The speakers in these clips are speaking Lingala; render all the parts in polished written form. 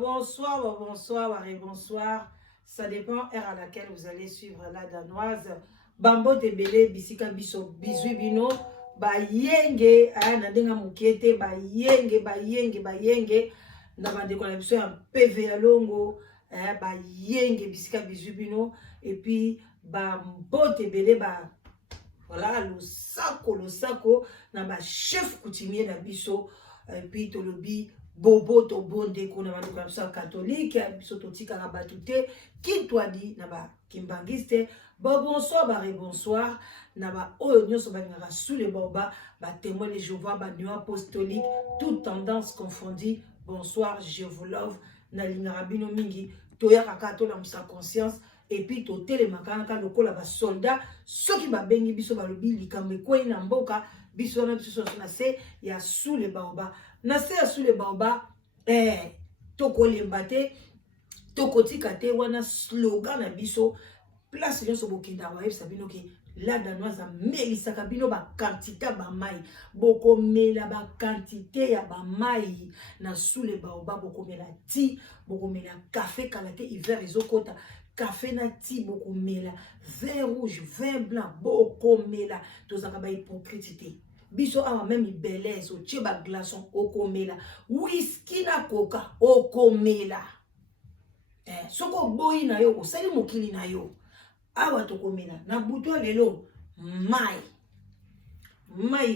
Bonsoir, bonsoir, bonsoir. Ça dépend heure à laquelle vous allez suivre la danoise. Bambo tebele bisika biso bizui bino ba yenge na denga mukete ba yenge na bandeko na biso ya PV ya longo ba yenge bisika bizui bino et puis bambo tebele ba voilà le sako na ba chef coutumier na biso et puis tolobi bobo to bonde kuna bantu kabisa catholique biso totika na batute qui toi dit na ba kimbangiste bonsoir bonsoir na ba oyo nyoso ba ngaka sous les boba ba témoin les Jéhovah ba néo apostolique toute tendance confondue bonsoir je vous love na lingara bino mingi toya kaka to la musa conscience et puis to telemaka ka lokola ba soldat soki ba bengi biso ba lobi likambe kwei na mboka biso na biso na se ya sous les boba na se ya sous les boba toko lembate toko tikate wana slogan na biso place nyonso bokinda wa yebisa bino ki la danoise melisaka bino ba quantité ba mai boko mela ba quantité ya ba mai na sous les baoba boko mela ti boko mela café kalate hiver ezokota café na ti boko mela vin rouge vin blanc boko mela tozaka ba hypocrite biso awa même belaise o tcheba glaçon okomela whisky na coca okomela soko boyi na yo osali mokili na yo awa tokomela na buto lelo mai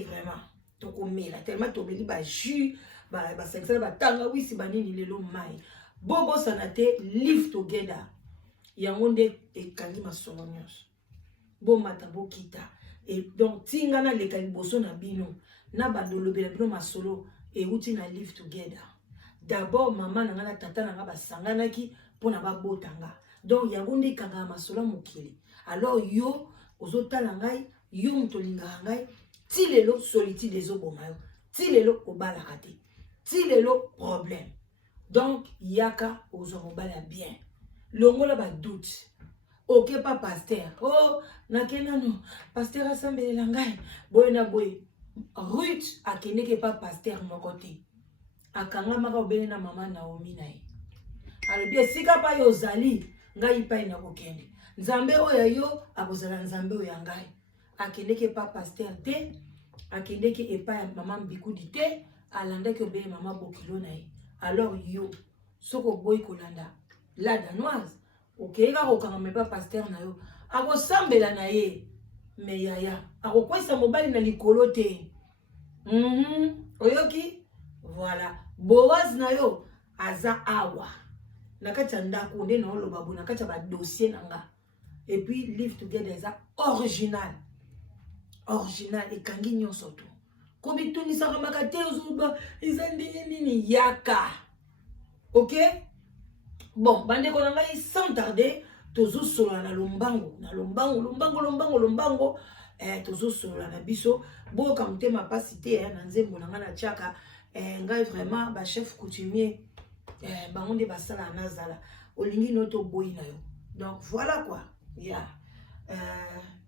vraiment tokomela tellement tobeli ba jus ba sensala ba tanga wisi banini lelo mai bobo sanate live together yango nde ekangi masolo nyonso bomata bokita et donc tingana leka liboso na bino na badolobela bino masolo euti na live together d'abord maman na ngana tata na nga basanganaki pona babotanga donc yango nde kanga masolo mokili alors yo ozotala ngai yo mutolinga ngai ti lelo solitude ezoboma yo ti lelo obalaka te ti lelo problème donc yaka ozomobala bien longola ba doute ok pas pasteur oh nakena no pasteur asambelela ngai boye na boye Ruth akeneke pas pasteur moko te akanga maka obele na mama Naomi na ye alobi esika pa yo ozali ngai pai na kokende nzambe oyo yo akozala nzambe oyo ngai akendeke pas pasteur te akendeke epa ya mama Mbikudi te alandaki obele mama Bokilo na ye alors yo soko boy kolanda la danoise okeyeka kokanga mepa pasteur na yo akosambela na ye me yaya akokwesa mobali na likolo te oyoki voilà Boaz na yo aza awa na kati ya ndako nde na oloba bo na kati ya ba dossier na nga et puis live together eza original ekangi nyonso to komitunisaka makate ozuba eza ndenge nini yaka ok bon bandeko na ngai sans tarder tozosola na lombango tozosola na biso boyoka motema pasi te na nzembo na ngai na tiaka ngai vraiment ba chef coutumier bango nde basala nazala olingi no toboyi na yo donc voilà quoi ya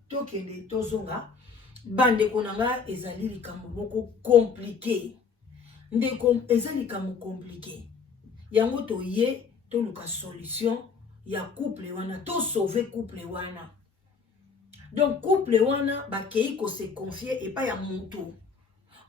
tokende tozonga bandeko na ngai ezali likambo moko compliqué ndeko eza likambo compliqué yango toye toluka solution ya couple wana to sauver couple wana donc couple wana bakei ko se confier et pas ya mutu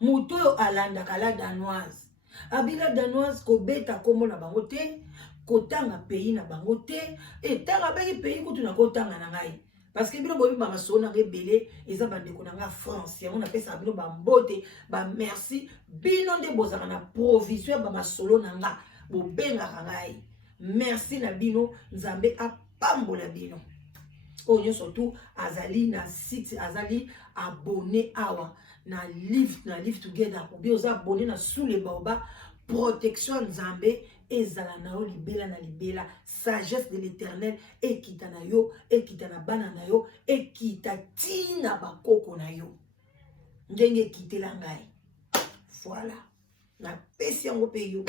oyo alandaka la danoise abila danoise kobeta kombo na bango te, kotanga pays na bango te, et tanga bengi pays kutu na kotanga na ngai. Parce que bino bobi ba masolo na rebelle, eza bandeko na nga France, yango na pesa bino ba mbote, ba merci, bino nde bozaka na provision ba masolo na nga, bo benga ngai. Merci na bino, Nzambe apambola bino. Oyo surtout azali na site, azali abonné awa na live together. Ou bien oza abonné na sous les baobas, protection Nzambe ezala na yo libela na libela, sagesse de l'Éternel ekita na yo, ekita na bana na yo, ekita tina bakoko na yo. Ndenge ekitela ngai. Voilà. Na pesi yango pe yo.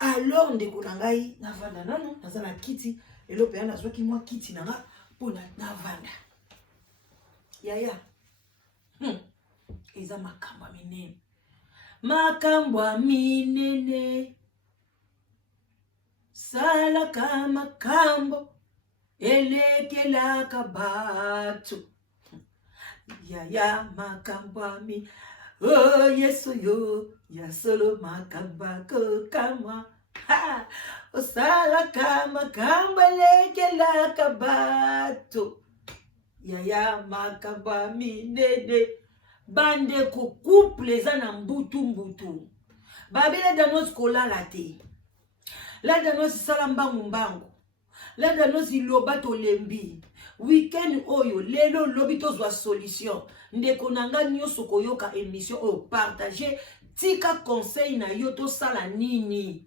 Alors ndeko na ngai na vanda nano, naza na kiti, elo pe na zoki mwa kiti na nga pona na vanda. Yaya. Eza makambo minene. Makambo minene. Salaka makambo elekelaka batu. Yaya makambo minene. Oh Yesu yo, ya solo makamba kokama. Ha, osala kama kamba leke la kabato. Yaya makamba minene. Bande ko couple za na mbutu. Babele danos kola la te. La danos salamba mbango. La danos iloba to lembi. Weekend oyo lelo lobito zwa solution. Ndeko nanga nyoso koyoka émission o partager tika conseil na yo to sala nini.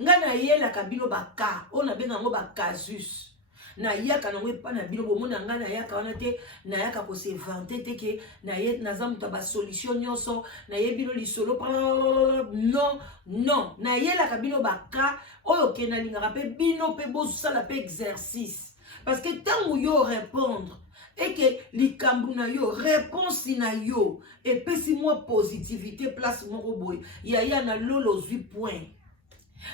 Nga na yela kabino baka, ona benga ngo bakazus. Na yaka na pa na bino bomona nga na yaka wana te, na yaka ko se vanter te ke na ye na zamuta ba solution nyoso, na ye bino lisolo non, na yela kabino baka oyo ke na linga pe bino pe bo sala pe exercice. Parce que tant où yo répondre et que likambu na yo réponse na yo et puis si moi positivité place mon boy yaya na lolo 8 points.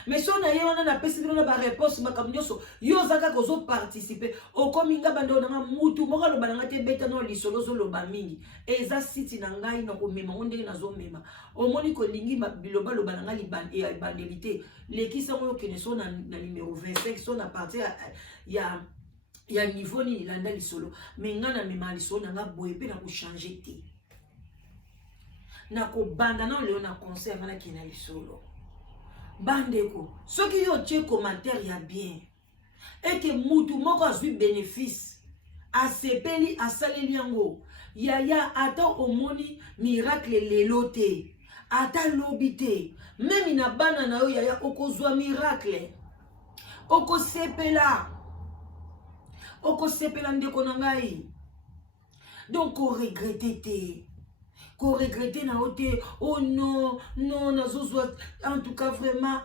Mais si on a yon na pesi na ba réponse makambu so yo zaka ko zo participer o kominga bando na mutu moko lo bananga te beta no lisolo zo lo ba mingi eza siti na ngai na ko mema onde na zo mema o moni ko lingi biloba lo bananga liban et bandelité lekisa mo ke ne so na numéro 25 so na partir ya niveau ni landa lisolo mais nga na mema lisolo nga boye pe na ko changer te na ko banda na leo na concert na ki na lisolo bandeko soki yo tie commentaire ya bien et que mutu moko azwi bénéfice asepeli asaleli yango yaya ata omoni miracle lelo te ata lobi te même na bana na yo yaya okozwa miracle okosepela ndeko na ngai donc ko regretter te ko regretter na ote oh non nazozwa en tout cas vraiment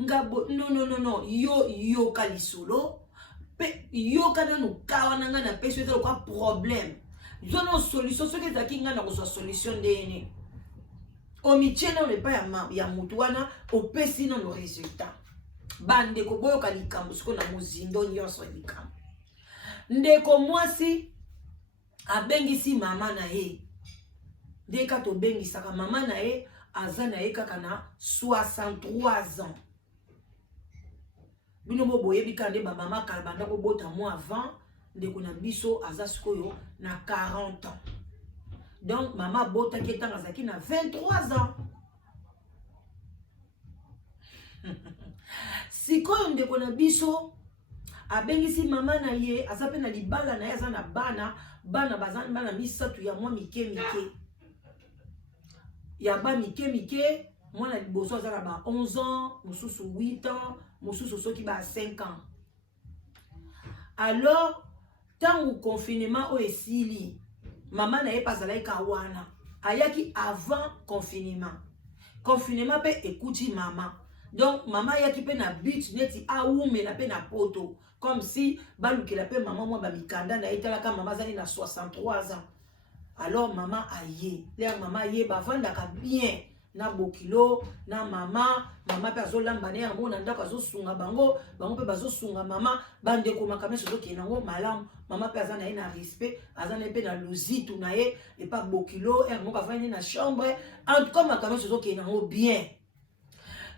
ngabo non yo kalisolo pe yo kana no kawa nanga na peso eza kwa problème zono solution soki ezaki nga na kozwa solution ndeni omitiena olepa ya mutu wana opesi na no résultat bandeko boyoka likambo siko na mozindo nyonso likambo ndeko mwasi abengisi mama na ye ndeka to bengisaka mama na ye aza na ye kaka na 63 ans bino bo boyebi kande ba mama kala banda ko bota mo avant ndeko na biso aza sikoyo na 40 ans donc mama bota ketanga zaki na 23 ans sikoyo ndeko na biso abengisi mama na ye aza pe na libala na ye aza na bana bazana bana misatu ya mwa mike ya ba mike mwana liboso aza na ba 11 ans mosusu 8 ans mosusu soki ba 5 ans. Alors tangu confinement o esili mama na ye pazalaki ka wana ayaki avant confinement pe ekuti mama donc mama yaki pe na but neti aume na pe na poto comme si balukela pe mama mwa ba mikanda na etalaka mama zali na 63 ans. Alors maman aye l'air maman ye bavandaka bien na bokilo na mama pe azolamba ne yango na ndako azosunga bango pe bazosunga mama bandeko makame soki nango malamu mama pe azana ye na respect azana pe na luzitu na ye et pas bokilo yango bavandi na chambre en tout cas makame soki nango bien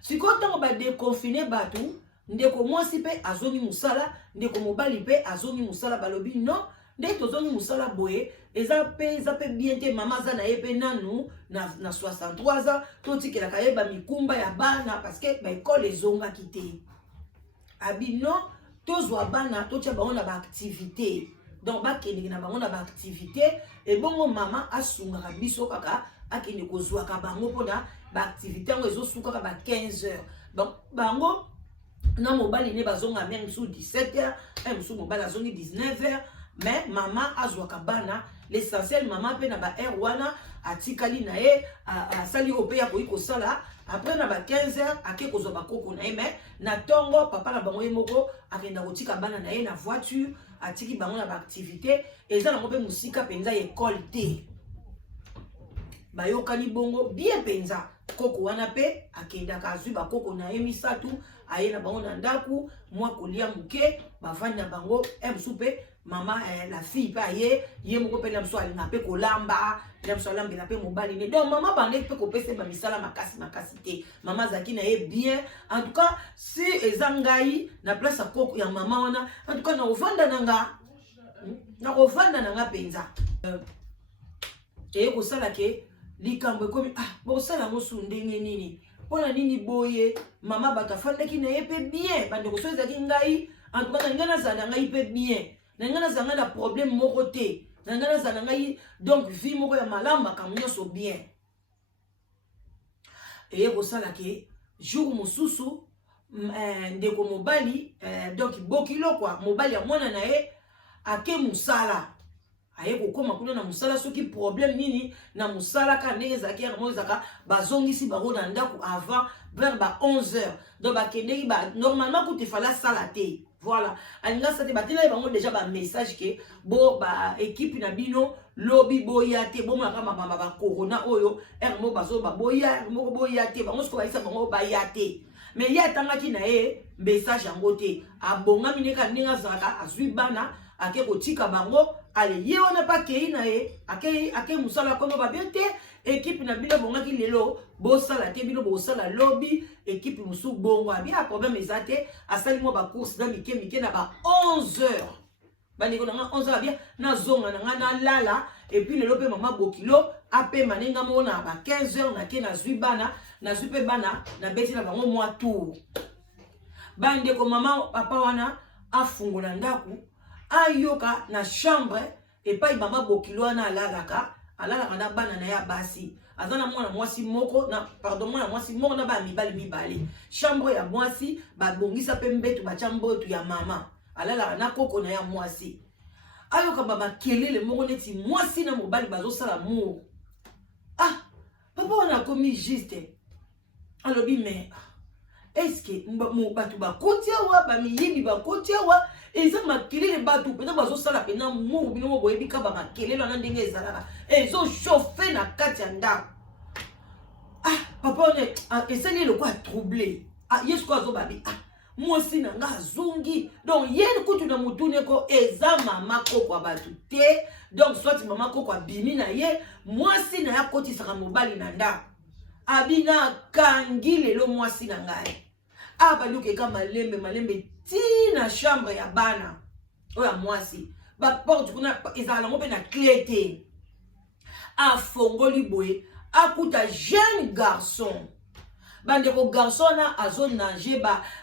siko tango ba déconfiner batu ndeko mwasi pe azongi musala ndeko mobali pe azongi musala balobi non ndeko tozongi musala boye eza pe bien te mama za na ye pe nanu na 63 ans totikela ka ye ba mikumba ya bana parce que ba école ezonga kité abi non tozwa bana totia bango na ba activité donc ba kende na bango na ba activité et bongo mama asungaka biso kaka akende kozwa ka bango pona ba activité ngo ezosuka ka ba 15 heures donc bango na mobali ne bazonga même sous 17 heures même sous mobali azongi 19 heures mais maman azwa ka bana l'essentiel maman pe na ba heure wana atikali na ye asali ope ya koyi kosala après na ba 15 heures ake kozwa bakoko na ye mais na tongo papa na bango ye moko akenda kotika bana na ye na voiture atiki bango na ba activité eza na mope musika penza école te bayokani bongo bien penza koko wana pe akenda kazwi bakoko na ye misatu aye na bango na ndaku mwa kolia muke bavandi na bango msupe mama la fille pa ye moko pe na mso alinga pe kolamba na mso alambela pe mobali ne donc mama bande pe kopese ba misala makasi te mama zaki na ye bien en tout cas si ezangai na place ya koko ya mama wana en tout cas na ovanda nanga penza ko sala ke likambo komi bo sala ngo sundenge nini pona nini boye mama batafandaki na ye pe bien bande ko soza ki ngai en tout cas ngana za na ngai pe bien na ngana za na problème moko te na ngana za na ngai donc vie moko ya malamba kamunya so bien ko sala ke jour mususu ndeko mobali donc bokilo kwa mobali ya mwana na ye ake musala aye kokoma kuna na musala soki problème nini na musala ka ndenge zaki ya mozaka bazongisi bango na ndako avant vers ba 11 heures donc ba kendeki ba normalement kuti fala sala te voilà alinga sate batela bango déjà ba message ke bo ba équipe na bino lobi boya te bo maka mama ba corona oyo mo bazo ba boya mo boya te bango sko ba isa bango ba ya te mais ya tangaki na ye message yango te abonga mineka ndinga zaka azwi bana ake kotika bango ale ye wana pa kei na ye ake musala kono ba bien te équipe na bino bongaki lelo bo sala te bino bo sala lobby équipe musu bongo abia problème ezate asali mo ba course na mike na ba 11 heures bani ko na 11 heures bien na zonga na lala et puis lelo pe mama bokilo ape manenga mo na ba 15 heures na ke na zwi bana na zwi pe bana na beti na bango mo tour bande ko mama papa wana afungola ndaku ayoka na chambre et pas mama bokilo na alalaka na bana na ya basi azana mwana mwasi moko na pardon mwana mwasi moko na ba mibali chambre ya mwasi ba bongisa pe mbetu ba chambotu ya mama alala na koko na ya mwasi ayoka baba kelele moko neti mwasi na mobali bazo sala amour papa wana komi juste alobi mais est-ce que batu bakotia wa ba miyibi bakotia wa eza makelele batu pena bazo sala pena mu bino mo boyebi ka ba makelele na ndenge ezalaka ezo chauffer na kati ya ndako papa one esali le quoi troublé yesu ko azo babi mwasi na nga azungi donc yeni kutu na mutune ko eza mama koko batu te donc soit mama koko abimi na ye mwasi na ya kotisaka mobali na ndako abina kangi lelo mwasi na ngai baluke ka malembe tina chambre ya bana oya mwasi ba porte kuna ezala ngo pe na clé te afongoli boye akuta jeune garçon bande ko garçon na azo nager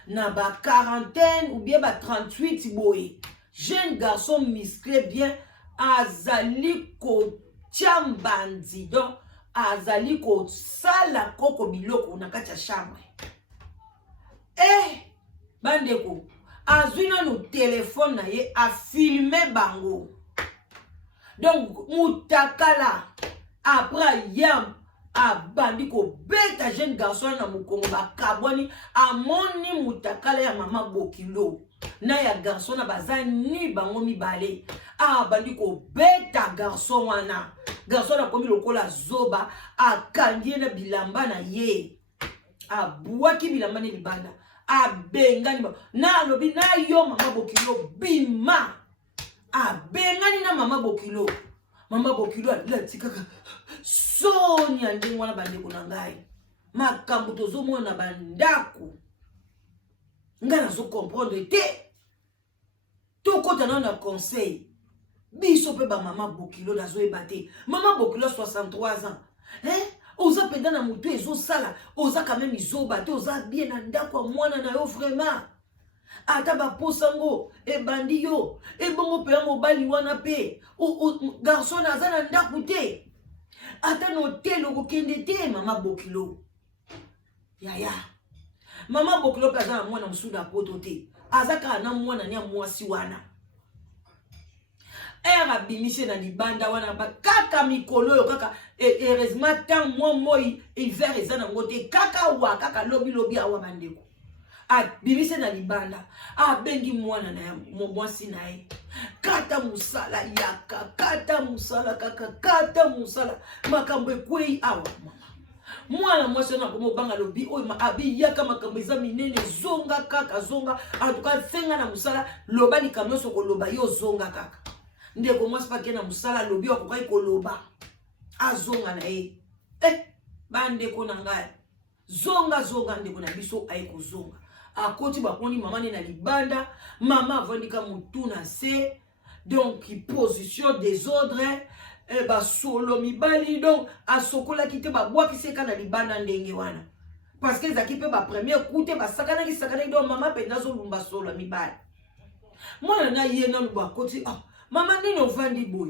na ba quarantaine ou bien ba 38 boye jeune garçon musclé bien azali ko tiambandi donc azali ko sala koko biloko na kati ya chambre bandeko azwina no téléphone na ye a filmer bango donc mutakala après yam abandi ko beta jeune garçon na mukongo bakabwani amoni mutakala ya mama bokilo na ya garçon na bazani bango mibale abandi ko beta garçon wana garçon na komi lokola zoba akandie na bilamba na ye abuaki bilamba ne libanda abengani na lobi na yo mama bokilo bima abengani na mama bokilo alatikaka Sonia ndenge wana bandeko na ngai makambo tozomona bandako nga nazo comprendre te tokota na conseil biso pe ba mama Bokilo nazo ebate mama Bokilo 63 ans oza penda na mutu ezo sala oza quand même izoba te oza bien na ndako mwana na yo vraiment ata ba posango ebandi yo ebongo pe mobali wana pe garçon aza na ndako te ata no hotel okende te mama Bokilo yaya mama Bokilo pe aza na mwana musuda poto te azaka na mwana ni mwasi wana era bimise na libanda wana ba kaka mikolo yo kaka heureusement tant moi hiver eza na ngote kaka wa kaka lobi awa bandeko bimise na libanda bengi mwana na mwasi na ye kata musala yaka kata musala kaka kata musala makambo ekwei awa mwana mwasi na komo banga lobi oyo abi yaka makambo eza minene zonga kaka zonga atuka senga na musala loba likamyo soko loba yo zonga kaka ndeko mwasi pake na musala lobi okokai koloba azonga na ye bandeko na ngai zonga ndeko na biso ayi kozonga akoti bakoni mama ne na libanda mama avandika mutu na se donc position désordre ba solo mibali donc asokola kite ba bwaki seka na libanda ndenge wana parce que ezaki pe ba premier coup te ba sakana donc mama pe nazo lumba solo mibali mwana na ye na luba koti mama nini ovandi boy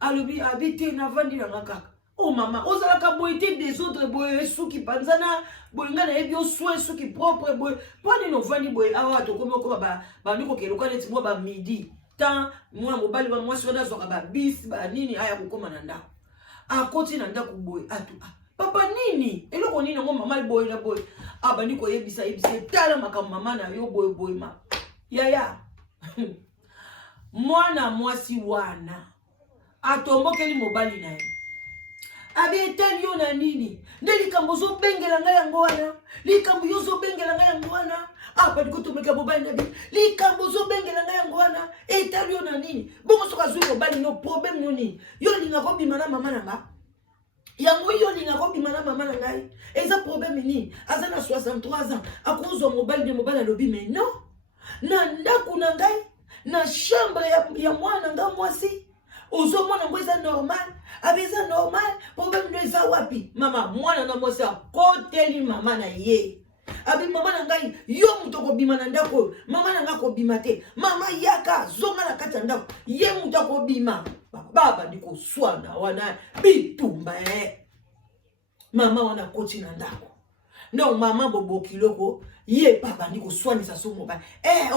alobi abite na vandi na kaka mama ozala ka boy te des autres boy suki panzana boy ngana ebio soin suki propre boy poni no vandi boy awa to komo ko ba ndiko keloka neti mo ba midi tant moi mobali ba mwasi wana zoka ba bis ba nini aya kokoma na ndako akoti na ndako boy atu papa nini eloko nini ngo mama boy na boy bandiko yebisa tala makambo mama na yo boy ma yaya mwana mwasi wana atombokeli mobali na ye abetali yo na nini nde likambo zo bengela ngai yango wana likambo yo zo bengela ngai yango wana bandiko tomeka mobali na bi likambo zo bengela ngai yango wana etali yo na nini bongo soka zwi mobali no problème no nini yo linga ko bima na mama na nga yango yo linga ko bima na mama na ngai eza problème nini aza na 63 ans akozwa mobali de mobali alobi mais non na ndako na ngai na chambre ya mwana nga mwasi ozo mwana ngo eza normal abeza normal problème no eza wapi mama mwana na mwasi akoteli mama na ye abi mama na ngai yo muto ko bima na ndako mama na nga ko bima te mama yaka zonga na kati ya ndako ye muto ko bima baba ndiko swana wana bitumba mama wana koti na ndako non mama Bokilo ye papa ndiko swanisa so mobali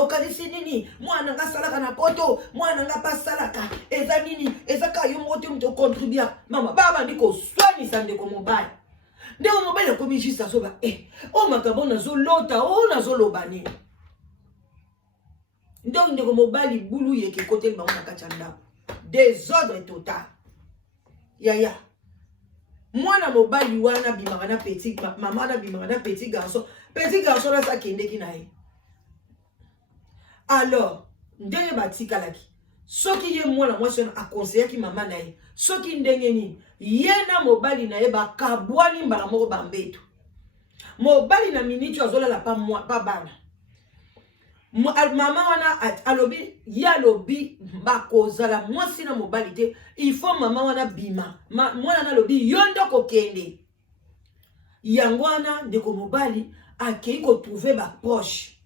okalisi nini mwana nga salaka na poto mwana nga pasalaka eza nini eza ka yo moto mto contribuer mama baba ndiko swanisa ndeko mobali ndeko mobali komi juste so ba makambo nazo lota nazo loba nini ndeko mobali bulu yeke kote bango na kati ya ndako désordre total yaya mwana mobali wana bimaka na petit mama na bimaka na petit garçon na sa kendeki na ye alors ndenge batikalaki soki ye mwana mwasi wana akonseyaki mama na ye soki ndenge nini ye na mobali na ye bakabwani mbala moko bambeto mobali na miniti azolala pa bana mama wana alobi ya lobi bakozala mwasi na mobali te il faut mama wana bima mwana na lobi yondo kokende yango wana ndeko mobali akei ko trouver ba proche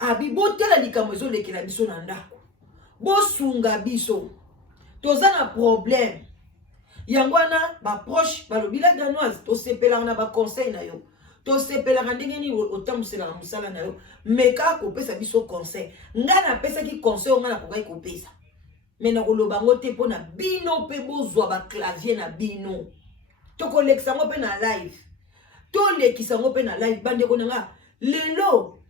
abi botela likambo ezolekela biso na ndako bosunga biso toza na problème yango wana ba proche balobi la danoise to sepela na ba conseil na yo to sepela ndenge ni otamusela musala na yo meka ko pesa biso conseil ngana pesa ki conseil ngana ko kai ko pesa mena ko loba ngote pona bino pe bozwa ba clavier na bino to kolekisa ngo pe na live to lekisa ngo pe na live bande ko nga lelo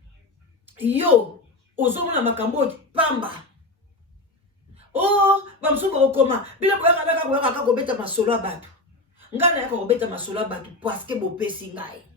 yo ozomona makambo pamba bamsuka okoma bila koyaka ko beta masolo abatu ngana yaka ko beta masolo abatu parce que bopesi ngai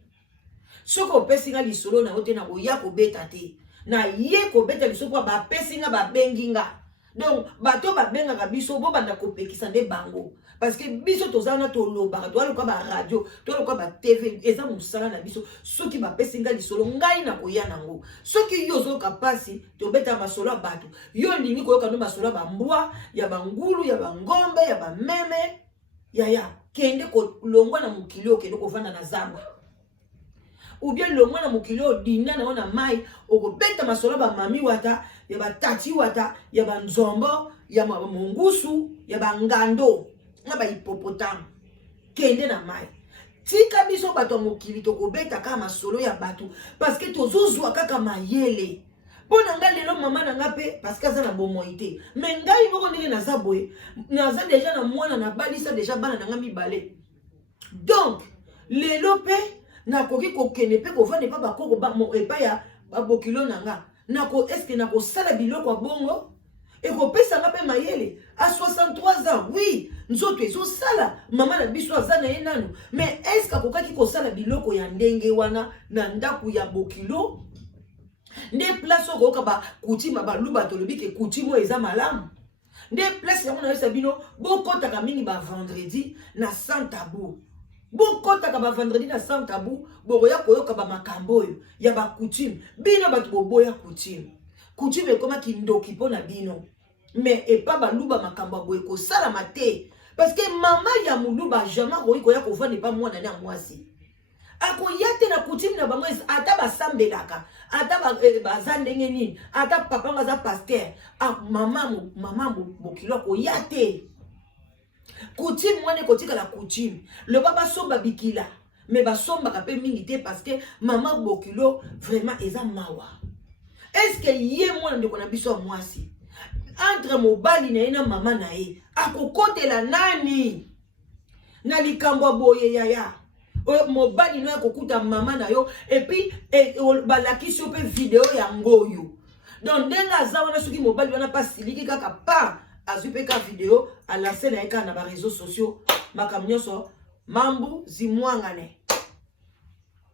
soko opesi nga lisolo na ote na koya ko beta te na ye ko beta lisoko ba pesi nga ba bengi nga Donc bato babengaka biso bo banda kopekisa nde bango parce que biso tozana tolobaka toaloka ba radio toaloka ba tv eza mosala na biso soki bapesi nga lisolo ngai na koya nango soki yo ozoyoka pasi tobeta masolo ya bato yo olingi koyoka no masolo ya bambwa ya bangulu ya bangombe ya bameme yaya kende kolongwa na mokili okende kovanda na zamba ou bien longwa na mokili odinda nango na mai okobeta masolo ya bamami wata ya batati wata ya banzombo ya mongusu ya bangando na bahipopotame kende na mai tika biso bato ya mokili tokobeta kaka masolo ya bato parce que tozozwa kaka mayele mpo na ngai lelo mama na nga mpe parce que aza na bomoi te me ngai moko ndenge naza boye naza deja na mwana nabalisa deja bana na nga mibale donc lelo mpe nakoki kokende mpe kovanda epa bakoko epai ya babokilo na nga eske nakosala biloko ya bongo ekopesa nga mpe mayele a 63 ans oui nzoto ezosala mama na biso aza na ye nano mais eske akokaki kosala biloko ya ndenge wana na ndako ya bokilo nde place okoyoka bakutime baluba tolobi ke kutime oyo eza malamu nde place yango nayosa bino bokotaka mingi bavendredi na sans tabou bokotaka bavendredi na sans tabou bokoya koyoka bamakambo oyo ya bakutime bino bato boboya kutime ekomaki ndoki mpo na bino mais epa baluba makambo ya boye kosalama te parce que mama ya moluba jamais akoki koya kovanda epa mwana ne ya mwasi akoya te na kutime na bango ata basambelaka ata baza ndenge nini ata papa ngo aza paster mama bokilo akoya te kutime wana ekotikala kutime loba basomba bikila mais basombaka mpe mingi te parce que mama bokilo vraiment eza mawa est-ce que ye mwana ndeko na biso ya mwasi entre mobali na ye na mama na ye akokotela nani na likambo ya boye yaya mobali no akokuta mama na yo epuis balakisi yo mpe video yango oyo donc ndenge aza wana soki mobali wana mpa siliki kaka pa azwi mpe ka video alase na ye kaka na bareseau sociaux makambo nyonso mambu zimwangane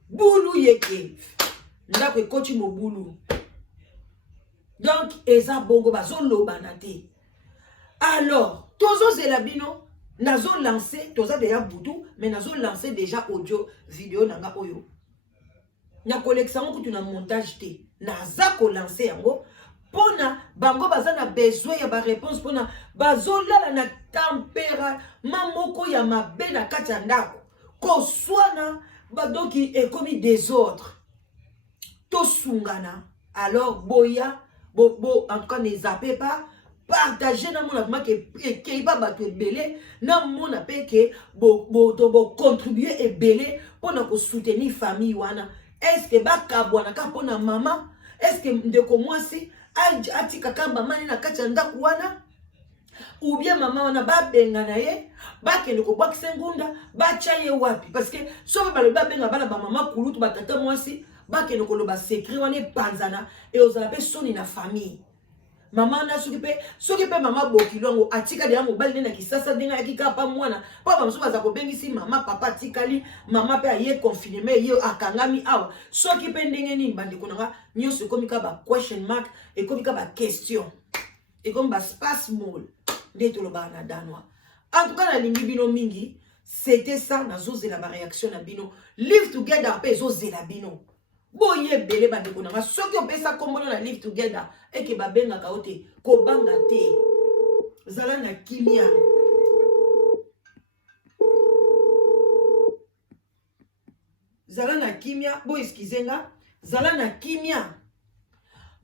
bulu yeke ndako ekoti mobulu donc eza bongo bazolobana te alors tozozela bino nazo lancer toza deja butu mais nazo lancer déjà audio vidéo nanga oyo na kolekisa ngo kutu na montage te naza ko lancer yango pona bango baza na besoin ya ba réponse pona bazolala na température moko ya mabe na kati ya ndako koswana badoki ekomi désordre tosungana alors boya en tout cas ne zappez pas partager na mona vraiment que ba bato ebele na mona pe que bo contribuer ebele pona ko soutenir famille wana est-ce que ba kabwana ka pona mama est-ce que ndeko mwasi atika kamba mani na kati ya ndako wana ou bien mama wana ba benga na ye ba kende ko bakisa ngunda ba chaye wapi parce que soki ba le ba benga bana ba mama kulutu ba tata mwasi ba kende ko lo ba secret wana panzana et ozala pe soni na famille mama na soki pe mama bokilongo atika deya mobali na kisasa denga yakika pa mwana pa bamosusu baza kobengisi mama papa atikali mama pe aye confinement ye akangami awa soki pe ndenge nini bandeko nanga nyonso ekomi ka ba question mark ekomi ka ba question ekomi ba spasmol nde tolobaka na danois en tout cas nalingi bino mingi c'était ça nazozela ba réaction na bino live together pe ezozela bino boye bele bandeko nanga soki opesa kombono na live together eke babengaka o te kobanga te zala na kimia zala na kimia bo excuse nga zala na kimia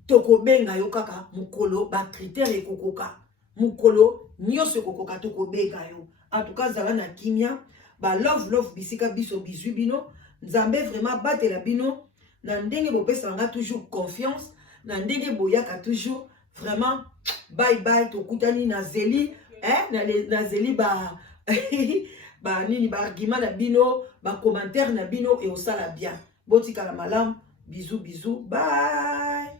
tokobenga yo kaka mukolo ba critère ekokoka mukolo nyonso ekokoka tokobenga yo en tout cas zala na kimia ba love bisika biso bizwi bino nzambe vraiment batela bino na ndenge bopesa nga toujours confiance na ndenge boyaka toujours vraiment bye bye tokutani na zeli na zeli ba nini ba argument na bino ba commentaire na bino et osala bien botikala malamu bisous bye.